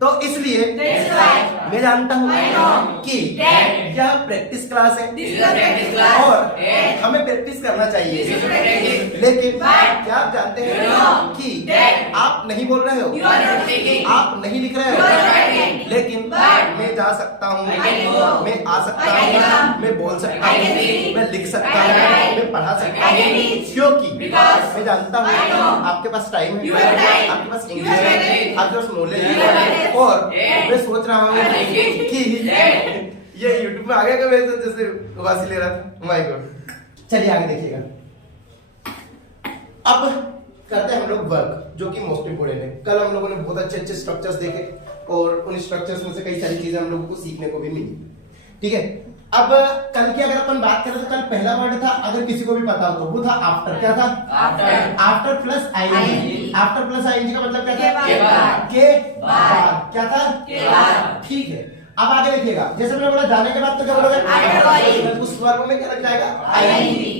तो इसलिए मैं जानता हूँ कि यह प्रैक्टिस क्लास है और हमें प्रैक्टिस करना चाहिए। लेकिन क्या आप जानते हैं कि आप नहीं बोल रहे हो, आप नहीं लिख रहे हो, लेकिन मैं जा सकता हूँ, मैं आ सकता हूँ, मैं बोल सकता हूँ, मैं लिख सकता हूँ, मैं पढ़ा सकता हूँ, क्योंकि मैं जानता हूँ आपके पास टाइम है, आपके पास इंग्लिश है, आपके पास नॉलेज है। और मैं सोच रहा हूँ कि ये YouTube में आ गया वैसे जैसे वासी ले रहा था। माय गॉड, चलिए आगे देखिएगा। अब करते हैं हम लोग वर्क, जो कि मोस्ट इंपोर्टेंट है। कल हम लोगों ने बहुत अच्छे अच्छे स्ट्रक्चर्स देखे और उन स्ट्रक्चर्स में से कई सारी चीजें हम लोगों को सीखने को भी मिली। ठीक है, अब कल की अगर अपन बात करें तो कल पहला वर्ड था, अगर किसी को भी पता हो तो वो था आफ्टर। क्या था? After plus ING. After plus ING का मतलब क्या था? के बाद। क्या था? ठीक है, अब आगे देखिएगा। जैसे मैंने बोला जाने के बाद तो क्या बोलोगे? उस वर्ग में क्या लग जाएगा? आईएनजी।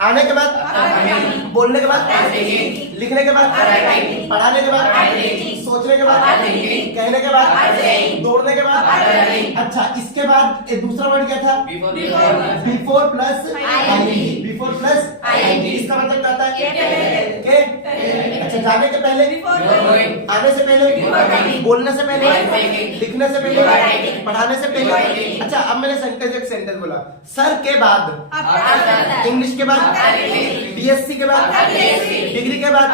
आने के बाद, बोलने के बाद, लिखने के बाद, पढ़ाने के बाद, सोचने के बाद, कहने के बाद, दौड़ने के बाद। अच्छा, इसके बाद दूसरा वर्ड क्या था? Before plus ING. Before plus ING इसका मतलब क्या था? के। अच्छा, जाने के पहले, आने से पहले, बोलने से पहले, लिखने से पहले, पढ़ाने से पहले। अच्छा, अब मैंने एक सेंटेंस बोला, सर के बाद, इंग्लिश के बाद, बीएससी के बाद, डिग्री के बाद,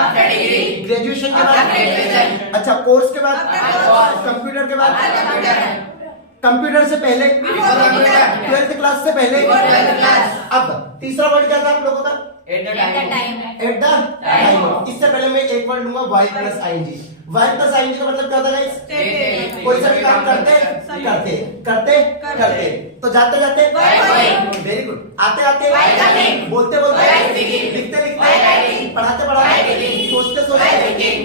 ग्रेजुएशन के बाद, अच्छा कोर्स के बाद, कंप्यूटर के बाद, कंप्यूटर से पहले, 12th क्लास से पहले। अब तीसरा वर्ड क्या था आप लोगों का? At the time. इससे पहले मैं एक वर्ड लूंगा, why plus ING. Why plus ING का मतलब क्या होता है? कोई सा भी काम करते करते करते करते। तो जाते जाते, वेरी गुड, आते आते, बोलते बोलते, लिखते लिखते, पढ़ाते पढ़ाते, सोचते सोचते,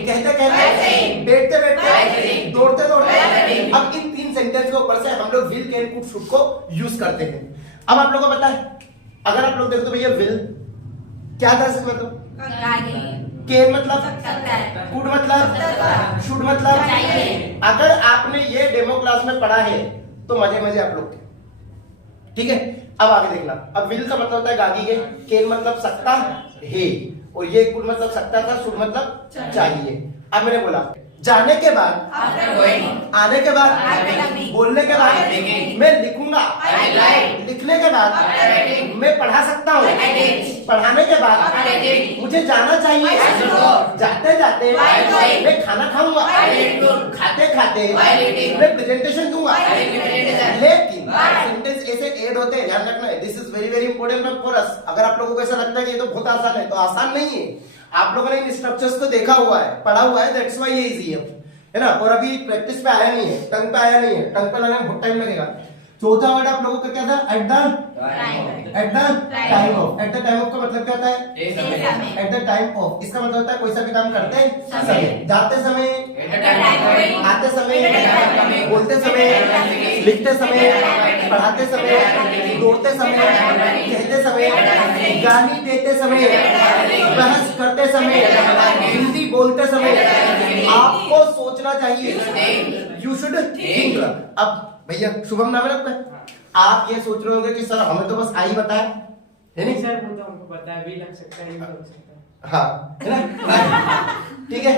कहते कहते, बैठते बैठते, दौड़ते दौड़ते। अब इन तीन सेंटेंस के ऊपर से हम लोग विल, कैन, कुड, शुड को यूज करते हैं। अब आप लोगों को पता है, अगर आप लोग देखो तो भैया विल क्या था? मतलब कैन मतलब, कुड मतलब, शुड मतलब। अगर आपने ये डेमो क्लास में पढ़ा है तो मजे मजे आप लोग। ठीक है, अब आगे देखना। अब विल का मतलब होता है गागी है, कैन मतलब सकता है, और ये कुड मतलब सकता था, शुड मतलब चाहिए। अब मैंने बोला जाने के बाद, आने के बाद, बोलने के बाद, मैं लिखूंगा, लिखने के बाद, मैं पढ़ा सकता हूँ, पढ़ाने के बाद, मुझे जाना चाहिए, जाते जाते मैं खाना खाऊंगा, खाते खाते मैं प्रेजेंटेशन दूंगा। लेकिन सेंटेंस ऐसे ऐड होते हैं, ध्यान रखना है, this is very very important for us. अगर आप लोगों को ऐसा लगता है कि ये तो बहुत आसान है, तो आसान नहीं है। आप लोगों ने इन स्ट्रक्चर्स को देखा हुआ है, पढ़ा हुआ है, दैट्स व्हाई ये इजी है ना। और अभी प्रैक्टिस पे आया नहीं है, टंग पे आया नहीं है, टंग पे लगाने में बहुत टाइम लगेगा। चौथा वर्ड आप लोगों का क्या था? Eight the time of. Eight the time of का मतलब क्या होता है? Eight the time of. इसका मतलब होता है कोई सा भी काम करते समय, जाते समय, आते समय, बोलते समय, लिखते समय, पढ़ाते समय, दौड़ते समय, कहते समय, गाली देते समय, बहस करते समय, हिंदी बोलते समय। आपको सोचना चाहिए, यू शुड थिंक। अब भैया शुभम नाम है आपका, आप ये सोच रहे होंगे कि सर हमें तो बस आई बताया है नहीं सर, वो तो हमको पता है, भी लग सकता है, ये भी लग सकता है। हाँ, है ना? ठीक है,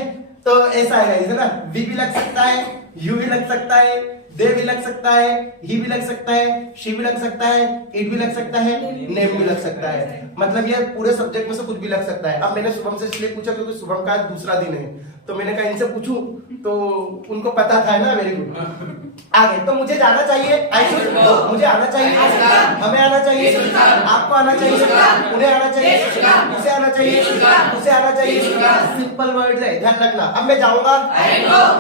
तो ऐसा है ना, वी भी लग सकता है, यू भी लग सकता है, दे भी लग सकता है, ही भी लग सकता है, शी भी लग सकता है, इट भी लग सकता है, नेम भी लग सकता है। मतलब ये पूरे सब्जेक्ट में से कुछ भी लग सकता है। अब मैंने शुभम से इसलिए पूछा क्योंकि शुभम का दूसरा दिन है, तो मैंने कहा इनसे पूछूं, तो उनको पता था ना। Very good. आगे तो मुझे जाना चाहिए, आई शुड, मुझे आना चाहिए, हमें आना चाहिए, आपको आना चाहिए, उन्हें आना चाहिए, उसे आना चाहिए, उसे आना चाहिए। सिंपल वर्ड्स है, ध्यान रखना। अब मैं जाऊंगा,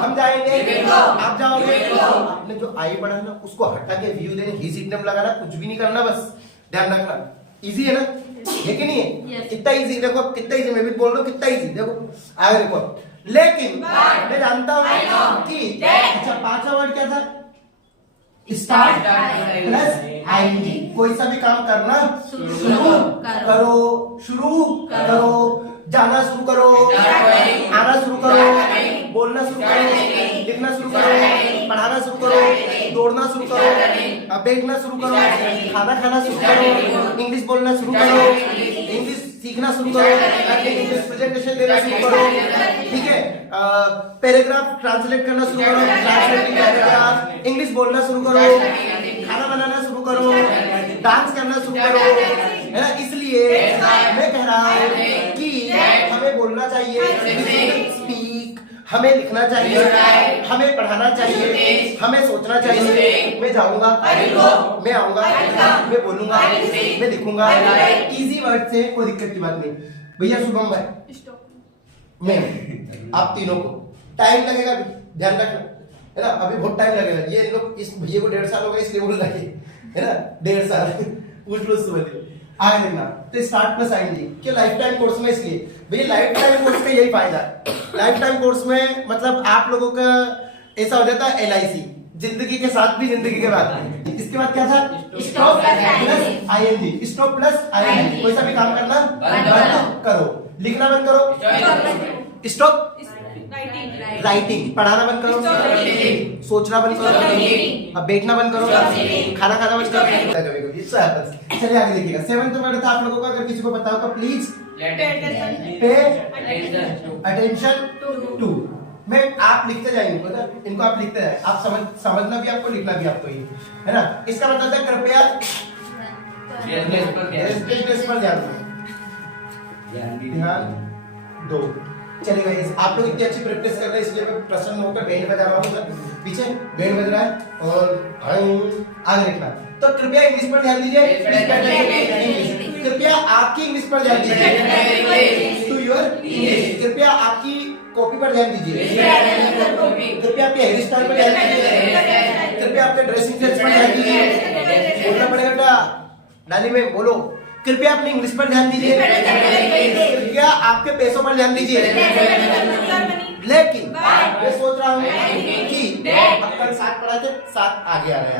हम जाएंगे, आप जाओगे। आपने जो आई पढ़ा ना उसको हटा के व्यू देने, ही सीट नेम लगाना, कुछ भी नहीं करना, बस ध्यान रखना। इजी है ना, है कि नहीं है? कितना इजी, देखो कितना इजी, मैं भी बोल रहा हूँ कितना इजी। देखो आगे देखो, लेकिन मैं जानता हूँ कि अच्छा पांचवा वर्ड क्या था? Start plus ING. कोई सा भी काम करना शुरू करो, शुरू करो, जाना शुरू करो, आना शुरू करो, बोलना शुरू करो, लिखना शुरू करो, पढ़ाना शुरू करो, दौड़ना शुरू करो, बैठना शुरू करो, खाना खाना शुरू करो, इंग्लिश बोलना शुरू करो, इंग्लिश सीखना शुरू करो, इंग्लिश प्रेजेंटेशन देना शुरू करो, ठीक है, पैराग्राफ ट्रांसलेट करना शुरू करो, ट्रांसलेटिंग पैराग्राफ, इंग्लिश बोलना शुरू करो, खाना बनाना शुरू करो, डांस करना शुरू करो, है ना। इसलिए मैं कह रहा हूँ कि हमें बोलना चाहिए, स्पीक, हमें लिखना चाहिए, हमें पढ़ाना चाहिए, हमें सोचना चाहिए। मैं जाऊंगा, मैं आऊंगा, मैं बोलूंगा, मैं लिखूंगा, इजी वर्ड से कोई दिक्कत की बात नहीं। भैया शुभम भाई, मैं, आप तीनों को टाइम लगेगा, ध्यान रखना, है ना। अभी बहुत टाइम लगेगा, ये लोग इस भैया को 1.5 साल हो गए इसलिए बोल रहा है ना, 1.5 साल पूछ लो सुबह आगे देखना। तो स्टार्ट प्लस आएंगे कि लाइफ टाइम कोर्स में, इसलिए भैया लाइफ टाइम कोर्स का यही फायदा है। लाइफ टाइम कोर्स में मतलब आप लोगों का ऐसा हो जाता है LIC, जिंदगी के साथ भी जिंदगी के बाद भी। इसके बाद क्या था, stop plus ING, stop plus ING। कोई सा भी काम करना बंद करो, लिखना बंद करो, स्टॉप राइटिंग, पढ़ाना बंद करो, सोचना बंद करो, अब बैठना बंद करो, खाना खाना बंद करो। चलिए आगे देखिएगा। 7th में था आप लोगों का, अगर किसी को बताओ तो प्लीज पे अटेंशन टू। मैं आप लिखते जाएंगे, मतलब इनको आप लिखते जाए, आप समझना भी आपको, लिखना भी आपको, ये है ना। इसका मतलब है कृपया ध्यान दो। चलिए गाइस, आप लोग इतनी अच्छी प्रैक्टिस कर रहे हैं इसलिए मैं प्रसन्न होकर बैंड बजा रहा हूँ। पीछे बैंड बज रहा है और आगे लिखना। तो कृपया इंग्लिश पर ध्यान दीजिए, कृपया आपकी इंग्लिश पर ध्यान दीजिए, टू योर इंग्लिश। कृपया आपकी कॉपी पर ध्यान दीजिए, कृपया आपके हेयर स्टाइल पर ध्यान दीजिए, कृपया आपके ड्रेसिंग सेंस पर ध्यान दीजिए। बोलना पड़ेगा बेटा, नानी में बोलो, कृपया अपनी इंग्लिश पर ध्यान दीजिए, कृपया आपके पैसों पर ध्यान दीजिए। लेकिन मैं सोच रहा हूँ कि अब कल 7 पढ़ा थे, 7 आगे आ रहे हैं।